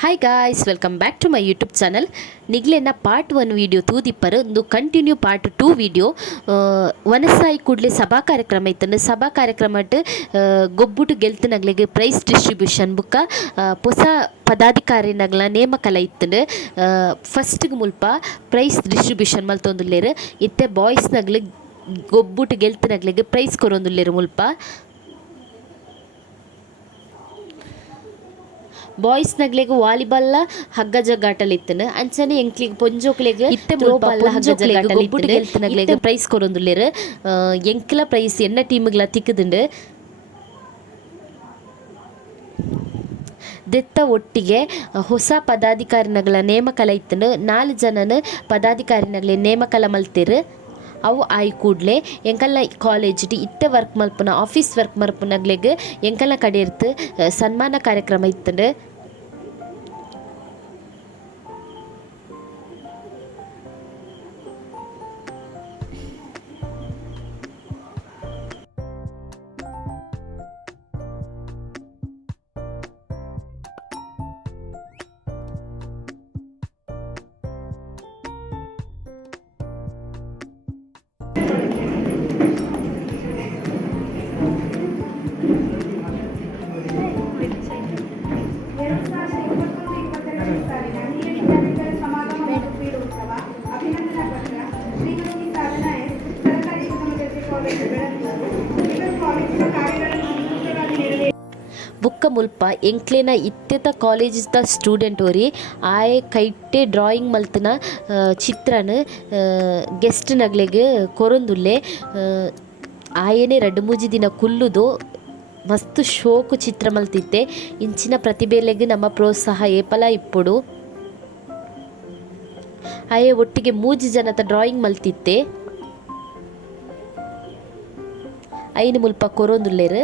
Hi guys, welcome back to my YouTube channel. ನಿಗ್ಲೆನ part 1 video ತೂದಿಪ್ಪರು ಒಂದು continue part 2 video ವನಸಾಯಿ ಕೂಡಲೇ ಸಭಾ ಕಾರ್ಯಕ್ರಮ ಇತ್ತು. ಸಭಾ ಕಾರ್ಯಕ್ರಮಟ್ ಗೊಬ್ಬುಟು ಗೆಲ್ತಿನಗ್ಲಿಗೆ ಪ್ರೈಸ್ ಡಿಸ್ಟ್ರಿಬ್ಯೂಷನ್ ಬುಕ್ಕ ಹೊಸ ಪದಾಧಿಕಾರಿನಗಳ ನೇಮಕಲ ಇತ್ತು. ಫಸ್ಟ್ಗೆ ಮುಲ್ಪ ಪ್ರೈಸ್ ಡಿಸ್ಟ್ರಿಬ್ಯೂಷನ್ ಮಲ್ತೊಂದುಲ್ಲೇರು. ಇತ್ತೆ ಬಾಯ್ಸ್ನಗ್ಲಿ ಗೊಬ್ಬುಟು ಗೆಲ್ತಿನಗ್ಲಿಗೆ ಪ್ರೈಸ್ ಕೊರೊಂದುಲ್ಲೇರು. ಮುಲ್ಪ ಬಾಯ್ಸ್ ನಗ್ಲೆಗ್ ವಾಲಿಬಾಲ್ ಹಗ್ಗ ಜಗ್ಗಾಟಲ್ ಇತ್ತನ ಅಂಚನೆ ಎಂಕ್ಲಿಗ್ ಪೊಂಜೋಕ್ಲೆಗ್ ಇತ್ತೆ ತ್ರೋಬಾಲ್ ಹಗ್ಗ ಜಗ್ಗಾಟಲ್ ಇತ್ತು. ಹೆಲ್ತ್ ನಗ್ಲೆಗ್ ಪ್ರೈಸ್ ಕೊರೊಂದುಲ್ಲೆರ್. ಎಂಕ್ಲ ಪ್ರೈಸ್ ಎನ್ನ ಟೀಮ್ಗ್ಲ ತಿಕ್ಕುದುಂಡು. ದೆತ್ತ ಒಟ್ಟಿಗೆ ಹೊಸ ಪದಾಧಿಕಾರಿನಗಳ ನೇಮಕಲ ಇತ್ತು. 4 ಜನನ ಪದಾಧಿಕಾರಿನಗ್ಲೆ ನೇಮಕಲ ಮಲ್ತೆರ್. ಅವು ಆಯ್ ಕೂಡಲೇ ಎಂಕಲ್ನ ಕಾಲೇಜ್ಡ್ ಇತ್ತೆ ವರ್ಕ್ ಮಲ್ಪುನ ಆಫೀಸ್ ವರ್ಕ್ ಮಲ್ಪುನಗ್ಲೆಗ್ ಎಂಕಲ್ನ ಕಡೆರ್ತ್ ಸನ್ಮಾನ ಕಾರ್ಯಕ್ರಮ ಇತ್ತು. ಬುಕ್ಕ ಮುಲ್ಪ ಎಂಕ್ಲೆನ ಇತ್ತೆತ ಕಾಲೇಜ್ದ ಸ್ಟೂಡೆಂಟ್ ಓರಿ ಆಯೆ ಕೈಟ್ಟೆ ಡ್ರಾಯಿಂಗ್ ಮಲ್ತಿನ ಚಿತ್ರನ ಗೆಸ್ಟ್ ನಗ್ಲೆಗ್ ಕೊರೊಂದುಲ್ಲೆ. ಆಯೆನೆ 2-3 ದಿನ ಕುಲ್ಲುದು ಮಸ್ತ್ ಶೋಕು ಚಿತ್ರ ಮಲ್ತಿತ್ತೆ. ಇಂಚಿನ ಪ್ರತಿಭೆಲೆಗ್ ನಮ್ಮ ಪ್ರೋತ್ಸಾಹ ಏಪಲ ಇಪ್ಪುಡು. ಆಯೆ ಒಟ್ಟಿಗೆ 3 ಜನದ ಡ್ರಾಯಿಂಗ್ ಮಲ್ತಿತ್ತೆ. ಐನು ಮುಲ್ಪ ಕೊರೊಂದುಲ್ಲೆರ್.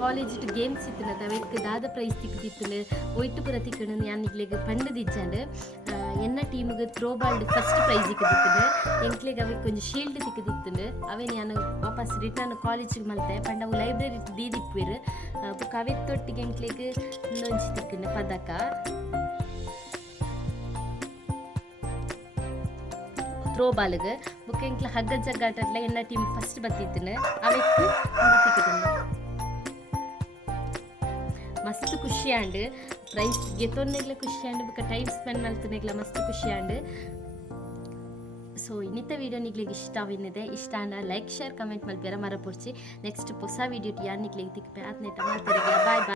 ಕಾಲೇಜ್ ಗೇಮ್ಸ್ ಇತ್ತು ಅವೆಕ್ ದಾದ ಪ್ರೈಸ್ ತಿಕ್ಕಿತ್ತು. ಒಯ್ತು ಪುರ ತಿಕ್ಕಣ ಯಾನಿಗ್ಲೆಗ್ ಪಂಡದಿಜ್ಜಂಡ್ ಎನ್ನ ಟೀಮ್ಗೆ ತ್ರೋಬಾಲ್ಡ್ ಫಸ್ಟ್ ಪ್ರೈಸ್ ಇಕ್ಕದಿತ್ತು. ಎಂಕ್ಲೆಗ್ ಅವಕ್ಕೆ ಒಂದು ಶೀಲ್ಡ್ ತಿಕ್ಕದಿತ್ತು. ಅವೇ ನಾನು ವಾಪಸ್ ರಿಟರ್ನ್ ಕಾಲೇಜಿಗೆ ಮಲ್ತೆ ಪಂಡ ಅವು ಲೈಬ್ರರಿ ದೀದಿಪ್ಪುವೆರ್. ಬುಕ್ ಅವೆತ್ತೊಟ್ಟಿಗೆ ಎಂಕ್ಲೆಗ್ ಇನ್ನೊಂಜಿ ತಿಕ್ಕನ ಪದಕ. ತ್ರೋಬಾಲ್ಗೆ ಬುಕ್ ಎಂಕ್ಲ ಹಗ್ಗ ಜಗ್ಗಾಟಡ್ಲ ಎನ್ನ ಟೀಮ್ ಫಸ್ಟ್ ಬತ್ತಿತ್ತು. ಅವೆಕ್ ತಿಕ್ಕದಿಲ್ಲ. ಮಸ್ತ್ ಖುಷಿ ಆಂಡ್ ಪ್ರೈಸ್ ಗೆತ್ತೊನ್ನೆಗ್ಲ ಖುಷಿ ಆಂಡ್ ಬುಕ್ಕ ಟೈಮ್ ಸ್ಪೆಂಡ್ ಮಲ್ತನೆಗ್ಲ ಮಸ್ತ್ ಖುಷಿ ಆಂಡ್. ಸೊ ಇನ್ನಿತ ವಿಡಿಯೋ ನಿಗ್ಲಿಗೆ ಇಷ್ಟ ಆಂಡ ಲೈಕ್ ಶೇರ್ ಕಮೆಂಟ್ ಮಲ್ಪೆರ ಮರಪೊರ್ಚಿ. ನೆಕ್ಸ್ಟ್ ಹೊಸ ವಿಡಿಯೋ ಯಾನ್ ನಿಗ್ಲಿಗೆ ತಿಕ್ಕಪೆ ಆತ್ನೇಟ ಮಾಡ್ತಾರೆ. ಬಾಯ್ ಬಾಯ್.